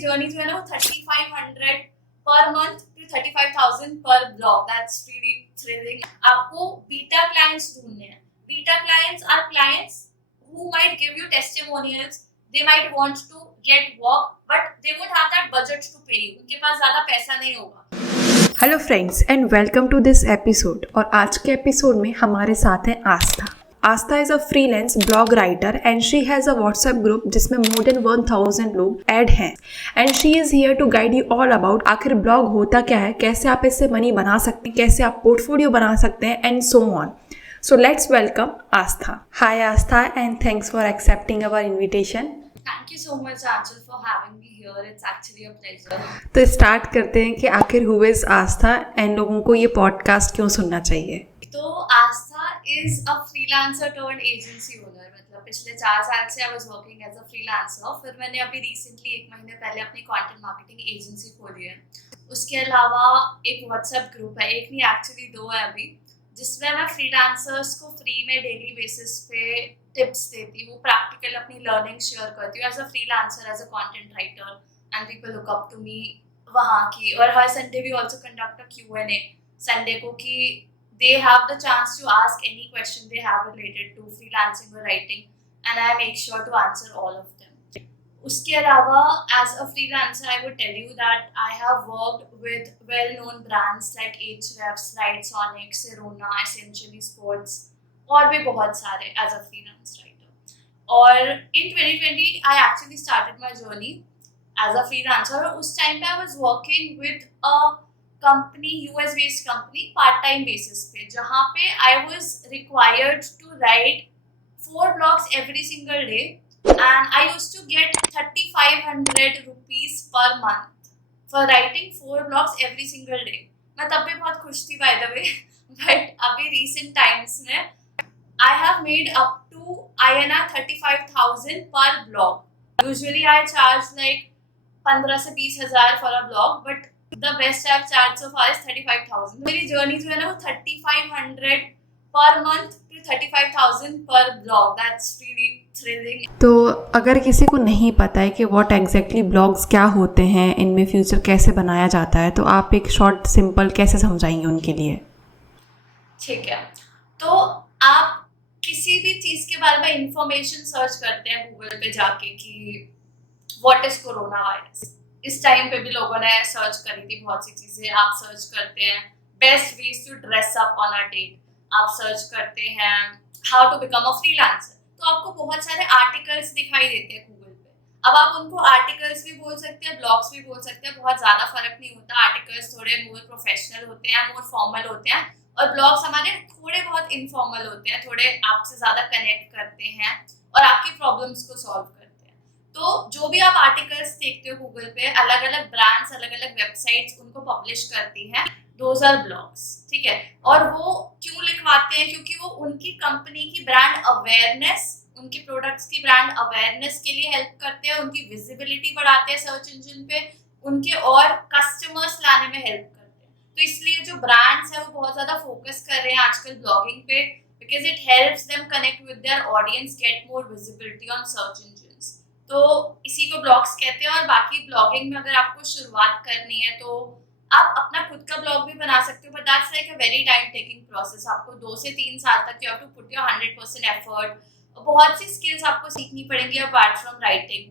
Journey जो है ना वो 3500 पर मंथ टू 35,000 पर ब्लॉग, दैट्स रियली थ्रिलिंग। आपको बीटा क्लाइंट्स ढूंढने हैं। Beta clients are clients who might give you testimonials, they might want to get work but they won't have that budget to pay you, उनके पास ज़्यादा पैसा नहीं होगा। Hello friends and welcome to this episode. और आज के episode में हमारे साथ है Aastha. Aastha is a freelance blog writer and she has a WhatsApp group जिसमें मोर देन 1000 लोग ऐड हैं and she is here to guide you all about आखिर ब्लॉग होता क्या है, कैसे आप इससे मनी बना सकते हैं, कैसे आप पोर्टफोलियो बना सकते हैं and so on. So let's welcome Astha. Hi Astha and thanks for accepting our invitation. Thank you so much Anchal for having me here. It's actually a pleasure. तो स्टार्ट करते हैं कि आखिर who is आस्था एंड लोगों को ये podcast क्यों सुनना चाहिए। तो आस्था is a freelancer turned agency owner। मतलब पिछले 4 साल से I was working as a freelancer। फिर मैंने अभी रिसेंटली 1 महीने पहले अपनी कंटेंट मार्केटिंग एजेंसी खोली है। उसके अलावा एक व्हाट्सएप ग्रुप है, एक नहीं एक्चुअली 2 है अभी, जिसमें मैं फ्रीलांसर्स को फ्री में डेली बेसिस पे टिप्स देती हूँ, प्रैक्टिकल अपनी लर्निंग शेयर करती हूँ as a freelancer, as a content writer and people look up to me वहाँ की। और हर Sunday we also conduct a Q&A Sunday को कि they have the chance to ask any question they have related to freelancing और writing and I make sure to answer all of them. उसके अलावा as a freelancer I would tell you that I have worked with well known brands like Ahrefs, Writesonic, Sirona, Essentially Sports और भी बहुत सारे as a freelance writer. और in 2020 I actually started my journey as a freelancer. और उस time पे I was working with a company, US based company, part time basis पे, जहाँ पे I was required to write 4 blogs every single day and I used to get 3,500 rupees per month for writing 4 blogs every single day। मैं तब भी बहुत खुश थी by the way but अभी recent times में I have made up to INR 35,000 per blog। Usually I charge like 15 से 20,000 for a blog but the best I've charged so far is 35,000। मेरी जर्नी जो है ना वो 3,500 per month to 35,000 per blog, that's really thrilling। तो अगर किसी को नहीं पता है कि व्हाट एग्जैक्टली ब्लॉग्स क्या होते हैं, इनमें फ्यूचर कैसे बनाया जाता है, तो आप एक शॉर्ट सिंपल कैसे समझाएंगे उनके लिए। ठीक है, तो आप किसी भी चीज़ के बारे में इंफॉर्मेशन सर्च करते हैं गूगल पे जाके कि व्हाट इज कोरोना वायरस। इस टाइम पे भी लोगों ने सर्च करी थी बहुत सी चीज़ें। आप सर्च करते हैं best ways to dress up on a date, आप सर्च करते हैं how to become a freelancer, तो आपको बहुत सारे आर्टिकल्स दिखाई देते हैं गूगल पे। अब आप उनको आर्टिकल्स भी बोल सकते हैं, ब्लॉग्स भी बोल सकते हैं, बहुत ज़्यादा फर्क नहीं होता। आर्टिकल्स थोड़े मोर प्रोफेशनल होते हैं, मोर फॉर्मल होते हैं, और ब्लॉग्स हमारे थोड़े बहुत इनफॉर्मल होते हैं, थोड़े आपसे ज़्यादा कनेक्ट करते हैं और आपकी प्रॉब्लम्स को सॉल्व करते हैं। तो जो भी आप आर्टिकल्स देखते हो गूगल पे, अलग अलग ब्रांड्स, अलग अलग वेबसाइट्स उनको पब्लिश करती हैं, दोज आर ब्लॉग्स, ठीक है। और वो क्यों लिखवाते हैं? क्योंकि वो उनकी कंपनी की ब्रांड अवेयरनेस, उनके प्रोडक्ट्स की ब्रांड अवेयरनेस के लिए हेल्प करते हैं, उनकी विजिबिलिटी बढ़ाते हैं सर्च इंजन पे, उनके और कस्टमर्स लाने में हेल्प करते हैं। तो इसलिए जो ब्रांड्स है वो बहुत ज़्यादा फोकस कर रहे हैं आजकल ब्लॉगिंग पे, because it helps them connect with their audience, get more visibility on search engines. तो इसी को ब्लॉग्स कहते हैं। और बाकी ब्लॉगिंग में अगर आपको शुरुआत करनी है तो आप अपना खुद का ब्लॉग भी बना सकते हो, but that's like a very time taking process. आपको 2 से 3 साल तक you have to put your 100% effort. बहुत सी स्किल्स आपको सीखनी पड़ेंगी apart from writing,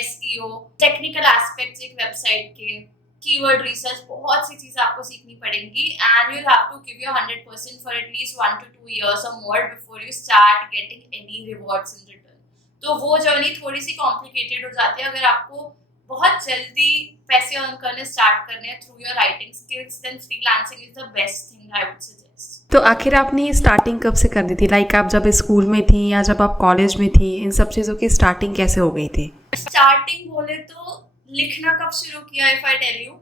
SEO, technical aspects एक वेबसाइट के, कीवर्ड रिसर्च, बहुत सी चीज़ें आपको सीखनी पड़ेंगी and you have to give your 100% for at least 1 to 2 years और more before you start getting any rewards in return. तो वो जर्नी थोड़ी सी कॉम्प्लिकेटेड हो जाती है। अगर आपको बहुत जल्दी पैसे अर्न करने स्टार्ट करने हैं through your writing skills, then freelancing is the best thing I would suggest. तो आखिर आपने ये स्टार्टिंग कब से कर दी थी? लाइक आप जब स्कूल में थी या जब आप कॉलेज में थी, इन सब चीज़ों की स्टार्टिंग कैसे हो गई थी? स्टार्टिंग बोले तो लिखना कब शुरू किया, इफ आई टेल यू,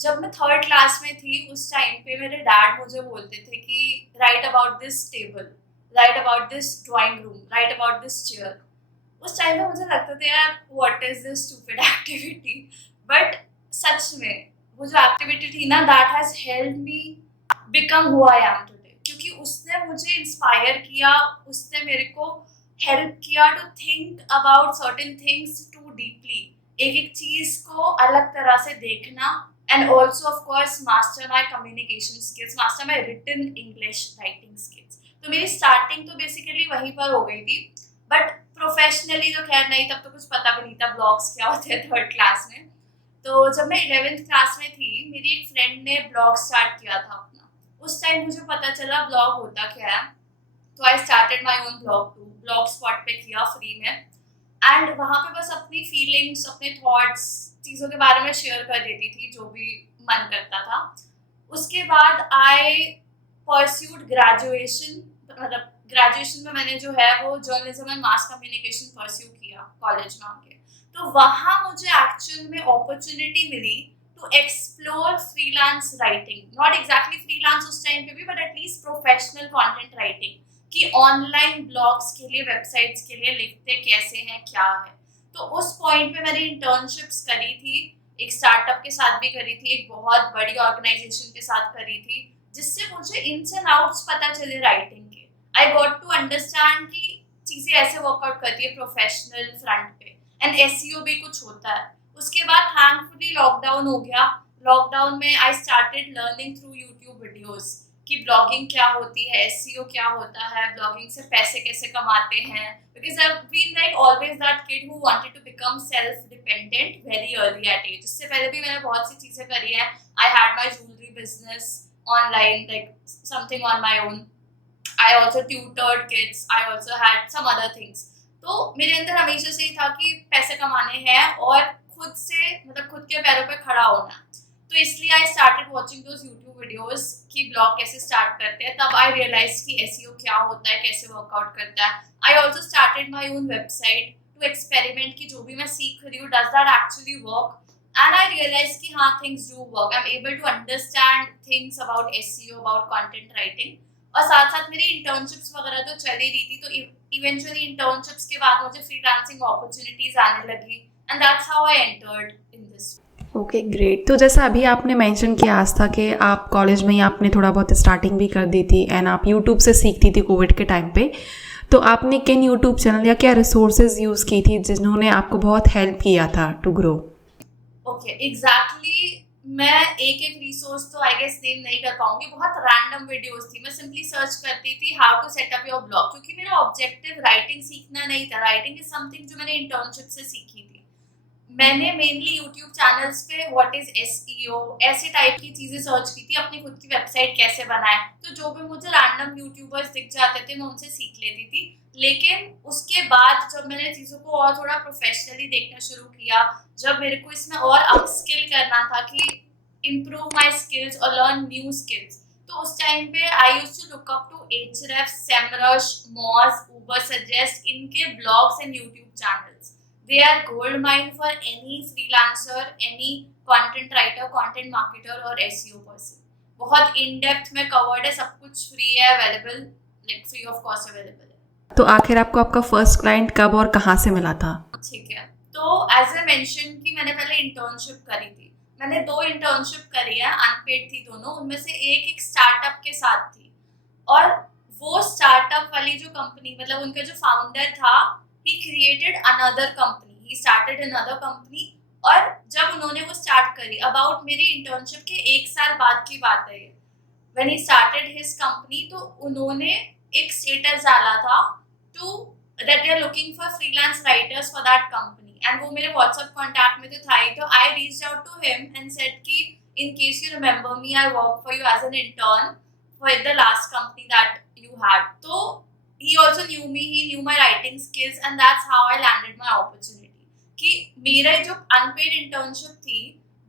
जब मैं 3rd क्लास में थी उस टाइम पे मेरे डैड मुझे बोलते थे कि write about this table, write about this drawing room, write about this chair. उस टाइम पे मुझे लगता था यार what is this stupid activity, but सच में वो जो एक्टिविटी थी ना, that has helped me become who I am today, क्योंकि उसने मुझे इंस्पायर किया, उसने मेरे को हेल्प किया to think about certain things to deeply एक एक चीज को अलग तरह से देखना, and also of course master my communication skills, master my written English writing skills. तो मेरी स्टार्टिंग तो बेसिकली वहीं पर हो गई थी, बट प्रोफेशनली तो खैर नहीं, तब तो कुछ पता भी नहीं था ब्लॉग्स क्या होते हैं 3rd क्लास में। तो जब मैं 11th क्लास में थी, मेरी एक फ्रेंड ने ब्लॉग स्टार्ट किया था अपना। उस टाइम मुझे पता चला ब्लॉग होता क्या है, तो I started my own blog to, Blogspot पे किया फ्री में, एंड वहाँ पे बस अपनी फीलिंग्स, अपने थॉट्स, चीज़ों के बारे में शेयर कर देती थी जो भी मन करता था। उसके बाद आई परस्यूड ग्रेजुएशन, मतलब ग्रेजुएशन में मैंने जो है वो journalism and mass communication pursue किया कॉलेज में आके। तो वहाँ मुझे एक्चुअल में अपॉर्चुनिटी मिली to explore freelance writing, not exactly freelance उस टाइम पे भी, but at least professional content writing, कि ऑनलाइन ब्लॉग्स के लिए, वेबसाइट्स के लिए लिखते कैसे हैं, क्या है। तो उस पॉइंट पे मैंने इंटर्नशिप्स करी थी, एक स्टार्टअप के साथ भी करी थी, एक बहुत बड़ी ऑर्गेनाइजेशन के साथ करी थी, जिससे मुझे इन्स एंड आउट्स पता चले राइटिंग के। आई गॉट टू अंडरस्टैंड कि चीज़ें ऐसे वर्कआउट करती है प्रोफेशनल फ्रंट पे, एंड एसईओ भी कुछ होता है। उसके बाद थैंकफुली लॉकडाउन हो गया। लॉकडाउन में I started learning through YouTube videos कि ब्लॉगिंग क्या होती है, एसईओ क्या होता है, ब्लॉगिंग से पैसे कैसे कमाते हैं, because I have been like always that kid who wanted to become self dependent very early at age. इससे पहले भी मैंने बहुत सी चीज़ें करी हैं। I had my jewellery business online, like something on my own. I also tutored kids, I also had some other things. तो मेरे अंदर हमेशा से ही था कि पैसे कमाने हैं और खुद से, मतलब खुद के पैरों पे खड़ा होना। तो इसलिए I started watching those YouTube videos कि ब्लॉग कैसे स्टार्ट करते हैं। तब आई रियलाइज कि एसईओ क्या होता है, कैसे वर्कआउट करता है। I also started my own website to experiment कि जो भी मैं सीख रही हूँ, does that actually work, and I realise कि हाँ, things do work. I am able to understand things about SEO, about content writing. और साथ साथ मेरी इंटर्नशिप्स वगैरह तो चल ही रही थी। तो इवेंचुअली इंटर्नशिप्स के बाद मुझे फ्रीलांसिंग अपॉर्चुनिटीज आने लगी, and that's how I entered in this. Okay great. तो जैसा अभी आपने मेंशन किया आस्था कि आप कॉलेज में ही आपने थोड़ा बहुत स्टार्टिंग भी कर दी थी एंड आप यूट्यूब से सीखती थी कोविड के टाइम पे, तो आपने किन यूट्यूब चैनल या क्या रिसोर्सेज यूज़ की थी जिन्होंने आपको बहुत हेल्प किया था टू ग्रो? ओके, एग्जैक्टली मैं एक एक रिसोर्स तो आई गेस नेम नहीं कर पाऊंगी, बहुत रैंडम वीडियोस थी। मैं सिंपली सर्च करती थी how to set up your blog, क्योंकि मेरा ऑब्जेक्टिव राइटिंग सीखना नहीं था। राइटिंग इज समथिंग जो मैंने इंटर्नशिप से सीखी थी। मैंने मेनली यूट्यूब चैनल्स पे व्हाट इज एसईओ, ऐसे टाइप की चीज़ें सर्च की थी, अपनी खुद की वेबसाइट कैसे बनाए। तो जो भी मुझे रैंडम यूट्यूबर्स दिख जाते थे, मैं उनसे सीख लेती थी। लेकिन उसके बाद जब मैंने चीज़ों को और थोड़ा प्रोफेशनली देखना शुरू किया, जब मेरे को इसमें और अपस्किल करना था कि इम्प्रूव माई स्किल्स और लर्न न्यू स्किल्स, तो उस टाइम पे I used to look up to एचरेफ, सेमरश, मॉज, उबर सजेस्ट, इनके blogs and YouTube channels. They are gold mine for any freelancer, any content writer, content marketer और SEO person. बहुत in depth में covered है, सब कुछ free है, available, like free of cost available है। तो आखिर आपको आपका फर्स्ट क्लाइंट कब और कहाँ से मिला था? ठीक है, तो एज ए मेंशन कि मैंने पहले इंटर्नशिप करी थी। मैंने 2 इंटर्नशिप करी है, अनपेड थी दोनों। उनमें से एक स्टार्टअप के साथ थी, और वो स्टार्टअप वाली जो कंपनी, मतलब उनका जो फाउंडर था, he created another company, he started another company। और जब उन्होंने वो स्टार्ट करी, अबाउट मेरी इंटर्नशिप के 1 साल बाद की बात है ये, when he started his company, तो उन्होंने एक स्टेटस डाला था to that they are looking for freelance writers for that company, and वो मेरे WhatsApp contact में तो था ही। तो I reached out to him and said कि in case you remember me, I worked for you as an intern for the last company that you had। तो he also knew me, he knew my writing skills, and that's how I landed my opportunity। कि मेरा जो unpaid internship थी,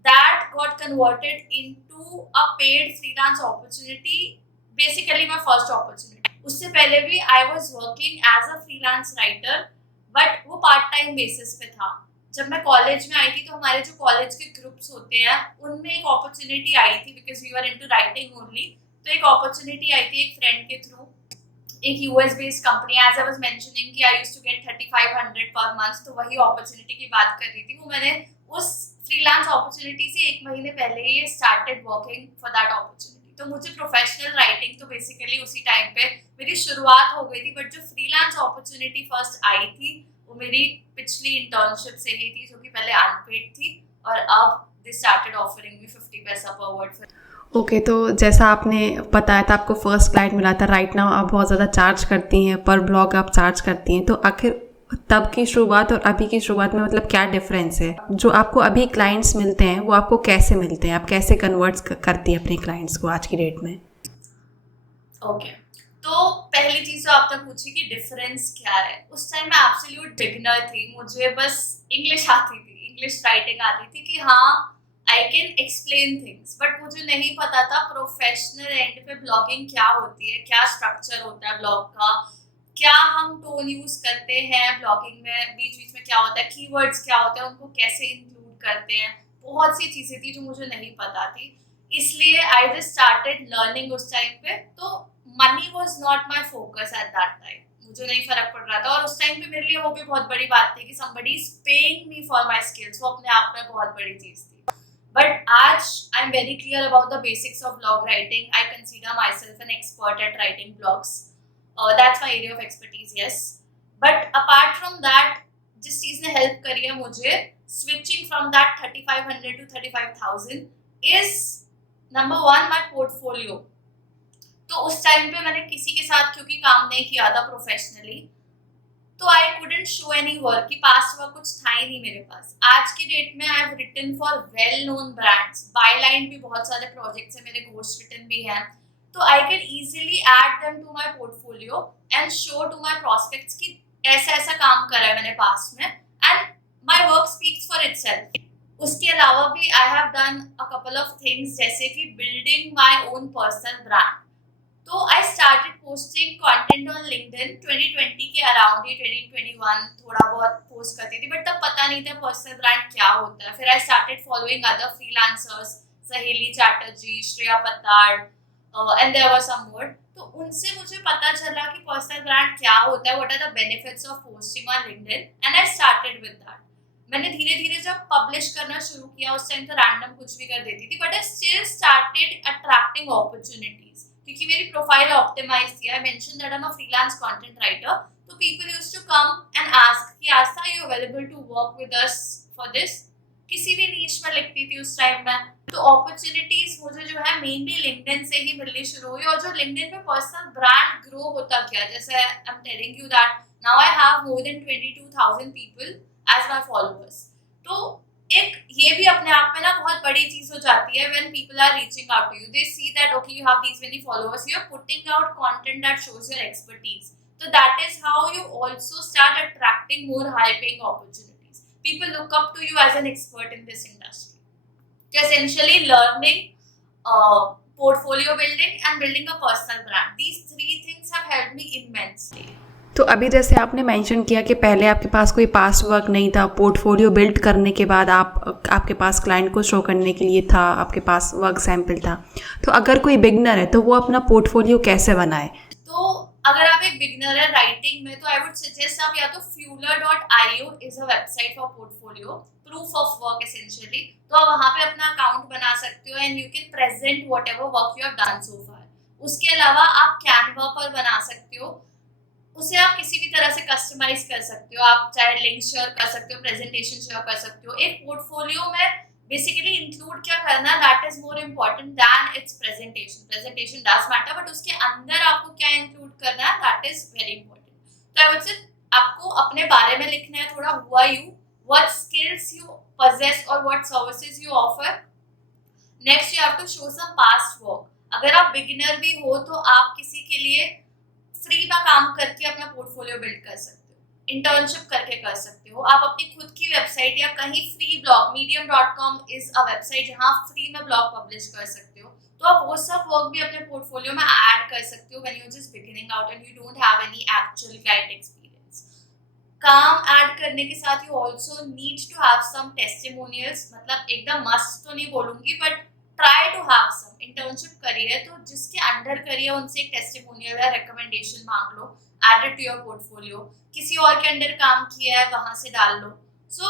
that got converted into a paid freelance opportunity, basically my first opportunity। उससे पहले भी I was working as a freelance writer, but वो part time basis पे था। जब मैं कॉलेज में आई थी, तो हमारे जो कॉलेज के ग्रुप्स होते हैं, उनमें एक अपॉर्चुनिटी आई थी, because we were into writing only. तो एक अपॉर्चुनिटी आई थी एक फ्रेंड के थ्रू, एक US based company, as I was mentioning कि I used to get 3500 per month. तो वही अपॉर्चुनिटी की बात कर रही थी। वो मैंने उस फ्रीलांस अपॉर्चुनिटी से 1 महीने पहले he started working for that opportunity. तो मुझे प्रोफेशनल राइटिंग तो बेसिकली उसी टाइम पे मेरी शुरुआत हो गई थी, बट जो फ्रीलांस अपॉर्चुनिटी फर्स्ट आई थी, वो मेरी पिछली इंटर्नशिप से ही थी, जो कि क्योंकि पहले अनपेड थी और अब दे स्टार्टेड ऑफरिंग मी 50 पैसा पर वर्ड। ओके तो जैसा आपने बताया था आपको फर्स्ट क्लाइंट मिला था, राइट नाउ आप बहुत ज़्यादा चार्ज करती हैं, पर ब्लॉग आप चार्ज करती हैं, तो आखिर तब की शुरुआत और अभी की शुरुआत में मतलब क्या डिफरेंस है? जो आपको अभी क्लाइंट्स मिलते हैं वो आपको कैसे मिलते हैं, आप कैसे कन्वर्ट करती हैं अपने क्लाइंट्स को आज की डेट में? ओके तो पहली चीज तो आपने पूछी कि डिफरेंस क्या है। उस टाइम मैं एब्सोल्यूट बिगिनर थी, मुझे बस इंग्लिश आती थी, इंग्लिश राइटिंग आती थी कि हाँ I can explain things, but मुझे नहीं पता था प्रोफेशनल एंड पे ब्लॉगिंग क्या होती है, क्या स्ट्रक्चर होता है ब्लॉग का, क्या हम टोन यूज करते हैं ब्लॉगिंग में, बीच बीच में क्या होता है, कीवर्ड्स क्या होते हैं, उनको कैसे इंक्लूड करते हैं। बहुत सी चीजें थी जो मुझे नहीं पता थी, इसलिए आई जस्ट स्टार्टेड लर्निंग उस टाइम पे। तो money was not my focus at that time, मुझे नहीं फर्क पड़ रहा था। और उस टाइम पे मेरे लिए वो भी बहुत बड़ी बात थी कि somebody is paying me for my skills, वो अपने आप में बहुत बड़ी चीज थी। But आज I am very clear about the basics of blog writing. I consider myself an expert at writing blogs. That's my area of expertise, yes. But apart from that, जिस चीज ने हेल्प करी है मुझे switching from that 3500 to 35,000 is number one my portfolio. तो उस time पे मैंने किसी के साथ क्योंकि काम नहीं किया था प्रोफेशनली, तो I couldn't show any work, की पास्ट वर्क कुछ था ही नहीं मेरे पास। आज की डेट में I have written for well known brands, byline भी बहुत सारे प्रोजेक्ट्स है मेरे, घोस्ट रिटन भी हैं, तो I can easily add them to my portfolio and show to my prospects कि ऐसा ऐसा काम करा है मैंने पास्ट में, and my work speaks for itself. उसके अलावा भी I have done a couple of things, जैसे कि building my own personal brand. तो I started posting content on LinkedIn 2020 के अराउंड ही, 2021 थोड़ा बहुत पोस्ट करती थी, बट तब पता नहीं था पर्सनल ब्रांड क्या होता है। फिर I started following other freelancers, Saheli Chatterjee, Shreya Pattar, and there were some more. तो उनसे मुझे पता चला कि पर्सनल ब्रांड क्या होता है, what are the benefits of posting on LinkedIn, and I started with that. मैंने धीरे धीरे जब पब्लिश करना शुरू किया, उस टाइम तो रैंडम कुछ भी कर देती थी, but I still started attracting opportunities, क्योंकि मेरी प्रोफाइल ऑप्टिमाइज थी। I mention that I am a freelance content writer, तो people used to come and ask कि Aastha are you available to work with us for this, किसी भी नीश में लिखती थी उस टाइम में। तो अपॉर्चुनिटीज मुझे जो है मेनली लिंक्डइन से ही मिलनी शुरू हुई, और जो लिंक्डइन पे पर्सनल ब्रांड ग्रो होता गया, जैसे I am telling you that now I have more than 22,000 people as my followers. तो एक ये भी अपने आप में ना बहुत बड़ी चीज हो जाती है when people are reaching out to you, they see that okay you have these many followers, you are putting out content that shows your expertise. तो that is how you also start attracting more high paying opportunities. People look up to you as an expert in this industry. So essentially learning, portfolio building and building a personal brand, these three things have helped me immensely. तो अभी जैसे आपने mention किया कि पहले आपके पास कोई past work नहीं था, पोर्टफोलियो बिल्ड करने के बाद आपके पास क्लाइंट को शो करने के लिए था, आपके पास वर्क सैंपल था, तो अगर कोई बिगनर है तो वो अपना पोर्टफोलियो कैसे बनाए? तो अगर आप एक बिगनर है राइटिंग में, तो आई वुड सजेस्ट आप या तो fueler.io is a website for portfolio, proof of work essentially. तो आप वहाँ पे अपना अकाउंट बना सकते हो and you can present whatever work you have done so far. उसके अलावा आप कैनवा पर बना सकते हो, उसे आप किसी भी तरह से कस्टमाइज कर सकते हो, आप चाहे लिंक शेयर कर सकते हो, प्रेजेंटेशन शेयर कर सकते हो। एक पोर्टफोलियो में बेसिकली इंक्लूड क्या करना, that is more important than it's presentation. Presentation does matter, but उसके अंदर आपको क्या इंक्लूड करना है, दैट इज वेरी इंपॉर्टेंट। तो आई वुड से आपको अपने बारे में लिखना है थोड़ा, who are you, what skills you possess or what services you offer. Next you have to show some past work. अगर आप बिगिनर भी हो तो आप किसी के लिए फ्री में काम करके अपना पोर्टफोलियो बिल्ड कर सकते हो, इंटर्नशिप करके कर सकते हो। आप अपनी खुद की वेबसाइट या कहीं free blog, medium.com is a website जहां आप फ्री में ब्लॉग पब्लिश कर सकते हो, तो आप वो सब वर्क भी अपने पोर्टफोलियो में ऐड कर सकते हो when you just beginning out and you don't have any actual client experience. काम ऐड करने के साथ you also need to have some testimonials, मतलब एकदम मस्ट तो नहीं बोलूंगी, but try to have some. Internship करी है तो जिसके अंडर करी है उनसे एक टेस्टिमोनियल या रिकमेंडेशन मांग लो, add it to your portfolio. किसी और के अंडर काम किया है वहां से डाल लो। So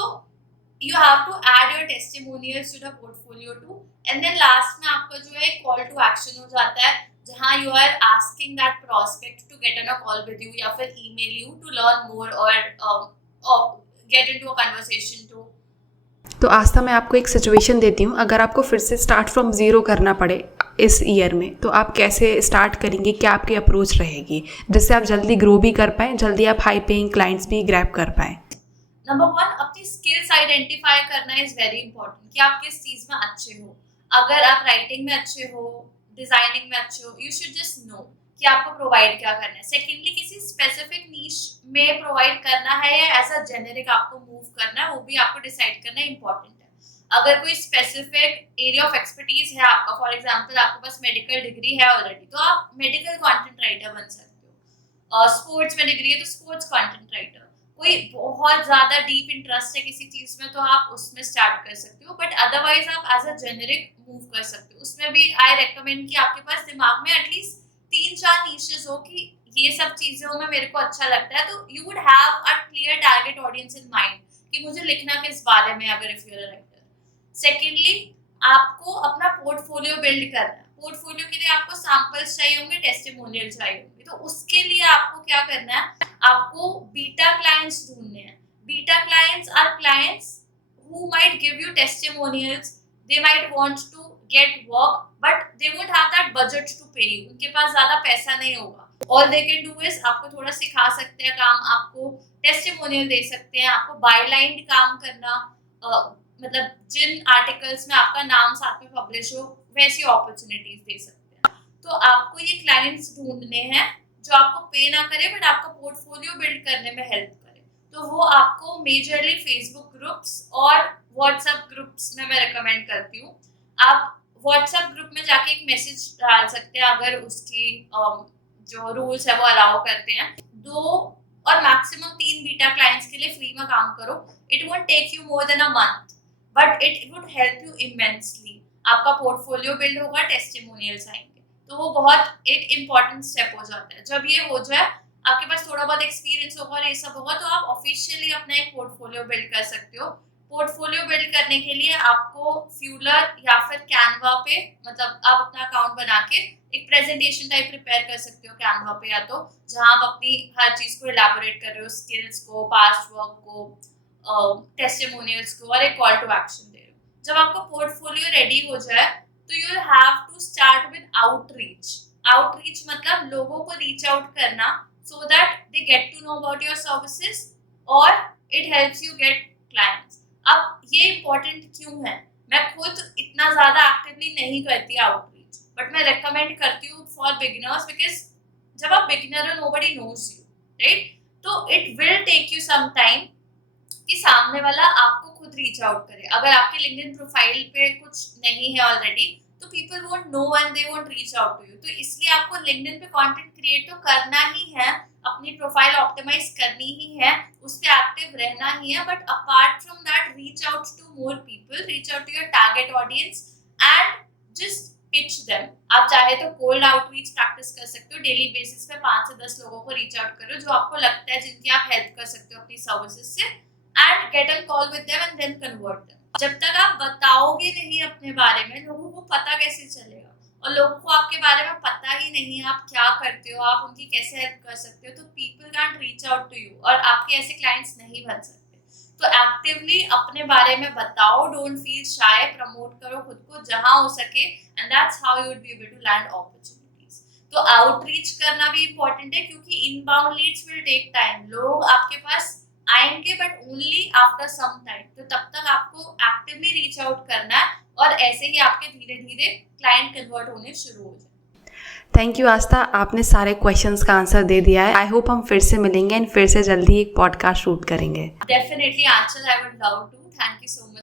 you have to add your testimonials to the portfolio too, and then last में आपका जो है कॉल टू एक्शन हो जाता है, जहाँ you are asking that prospect to get on a call with you या फिर email you to learn more और get into a conversation to तो आस्था, मैं आपको एक सिचुएशन देती हूँ, अगर आपको फिर से स्टार्ट फ्रॉम ज़ीरो करना पड़े इस ईयर में, तो आप कैसे स्टार्ट करेंगे, क्या आपकी अप्रोच रहेगी जिससे आप जल्दी ग्रो भी कर पाएँ, जल्दी आप हाई पेइंग क्लाइंट्स भी ग्रैब कर पाएँ? नंबर 1, अपनी स्किल्स आइडेंटिफाई करना इज वेरी इंपॉर्टेंट कि आप किस चीज में अच्छे हो. अगर आप राइटिंग में अच्छे हो, डिजाइनिंग में अच्छे हो, यू शुड जस्ट नो कि आपको प्रोवाइड क्या करना है. सेकेंडली, किसी स्पेसिफिक नीश में प्रोवाइड करना है या एज अ जेनेरिक आपको मूव करना है, वो भी आपको डिसाइड करना इंपॉर्टेंट है. अगर कोई स्पेसिफिक एरिया ऑफ एक्सपर्टीज है आपका, फॉर एग्जांपल आपके पास मेडिकल डिग्री है ऑलरेडी, तो आप मेडिकल कंटेंट राइटर बन सकते हो. स्पोर्ट्स में डिग्री है तो स्पोर्ट्स कंटेंट राइटर. कोई बहुत ज्यादा डीप इंटरेस्ट है किसी चीज में तो आप उसमें स्टार्ट कर सकते हो, बट अदरवाइज आप एज अ जेनेरिक मूव कर सकते हो. उसमें भी आई रेकमेंड कि आपके पास दिमाग में एटलीस्ट 3-4 नीशेस हो कि ये सब चीजों में मेरे को अच्छा लगता है, तो you would have a clear target audience in mind कि मुझे लिखना किस बारे में, अगर if you are a writer. Secondly, आपको अपना पोर्टफोलियो बिल्ड करना है. पोर्टफोलियो के लिए आपको सैंपल्स चाहिए होंगे, टेस्टिमोनियल चाहिए होंगे. तो उसके लिए आपको क्या करना है, आपको बीटा क्लाइंट्स ढूंढने हैं. Beta clients are clients who might give you testimonials. They might want to get work, but they won't have that budget to pay you. उनके पास ज्यादा पैसा नहीं होगा. All they can do is आपको थोड़ा सिखा सकते हैं काम, आपको टेस्टिमोनियल दे सकते हैं, आपको बायलाइन काम करना, मतलब जिन आर्टिकल्स में आपका नाम साथ में पब्लिश हो वैसी अपॉर्चुनिटीज दे सकते हैं. तो आपको ये क्लाइंट्स ढूंढने हैं जो आपको पे ना करे बट आपका पोर्टफोलियो बिल्ड करने में हेल्प करे. तो वो आपको मेजरली फेसबुक ग्रुप्स और व्हाट्सएप ग्रुप्स में मैं रिकमेंड करती हूँ. आप व्हाट्सएप ग्रुप में जाके एक मैसेज डाल सकते हैं अगर उसकी जो रूल्स है वो अलाउ करते हैं. 2 और मैक्सिमम 3 बीटा क्लाइंट्स के लिए फ्री में काम करो. It won't take you more than a month, but it would help you immensely. आपका पोर्टफोलियो बिल्ड होगा, टेस्टिमोनियल्स आएंगे, तो वो बहुत एक इम्पॉर्टेंट स्टेप हो जाता है. जब ये हो जाए, आपके पास थोड़ा बहुत एक्सपीरियंस होगा और ये सब होगा, तो आप ऑफिशियली अपना एक पोर्टफोलियो बिल्ड कर सकते हो. पोर्टफोलियो बिल्ड करने के लिए आपको फ्यूलर या फिर कैनवा पे, मतलब आप अपना अकाउंट बना के एक प्रेजेंटेशन टाइप प्रिपेयर कर सकते हो कैनवा पे, या तो जहाँ आप अपनी हर चीज को इलैबोरेट कर रहे हो, स्किल्स को, पास्ट वर्क को, टेस्टिमोनियल्स को, और एक कॉल टू एक्शन दे रहे हो. जब आपका पोर्टफोलियो रेडी हो जाए तो you will have to start with outreach. Outreach मतलब लोगों को रीच आउट करना so that they get to know about your services और it helps you get clients. अब ये important क्यों है? मैं खुद इतना ज़्यादा एक्टिवली नहीं करती आउटरीच, बट मैं रेकमेंड करती हूँ फॉर बिगिनर्स, बिकॉज जब आप बिगिनर हो nobody knows you, right? तो it will take you some time कि सामने वाला आपको खुद रीच आउट करे. अगर आपके लिंक्डइन प्रोफाइल पे कुछ नहीं है ऑलरेडी, तो people won't know and they won't reach out to you. तो इसलिए आपको लिंक्डइन पे कंटेंट क्रिएट तो करना ही है, अपनी प्रोफाइल ऑप्टिमाइज करनी ही है, उस पे एक्टिव रहना ही है, but apart from that reach out to more people, reach out to your target audience and just pitch them. आप चाहे तो कोल्ड आउटरीच प्रैक्टिस कर सकते हो. डेली बेसिस पे 5 से 10 लोगों को रीच आउट करो जो आपको लगता है जिनकी आप हेल्प कर सकते हो अपनी सर्विसेज से, and get a call with them and then convert them. जब तक आप बताओगे नहीं अपने बारे में, लोगों को पता कैसे चलेगा? और लोगों को आपके बारे में पता ही नहीं है आप क्या करते हो, आप उनकी कैसे हेल्प कर सकते हो, तो people can't reach out to you और आपके ऐसे क्लाइंट्स नहीं बन सकते. तो एक्टिवली अपने बारे में बताओ, डोंट फील शाय, प्रमोट करो खुद को जहां हो सके, and that's how you would be able to land opportunities. तो आउटरीच करना भी इम्पोर्टेंट है क्योंकि inbound leads will take time. लोग आपके पास आएंगे but only after some time. तो तब तक आपको एक्टिवली रीच आउट करना है और ऐसे ही आपके धीरे धीरे क्लाइंट कन्वर्ट होने शुरू हो जाए. थैंक यू आस्था, आपने सारे क्वेश्चंस का आंसर दे दिया है. आई होप हम फिर से मिलेंगे एंड फिर से जल्दी एक पॉडकास्ट शूट करेंगे. Definitely Aanchal, I would love to. Thank you so much.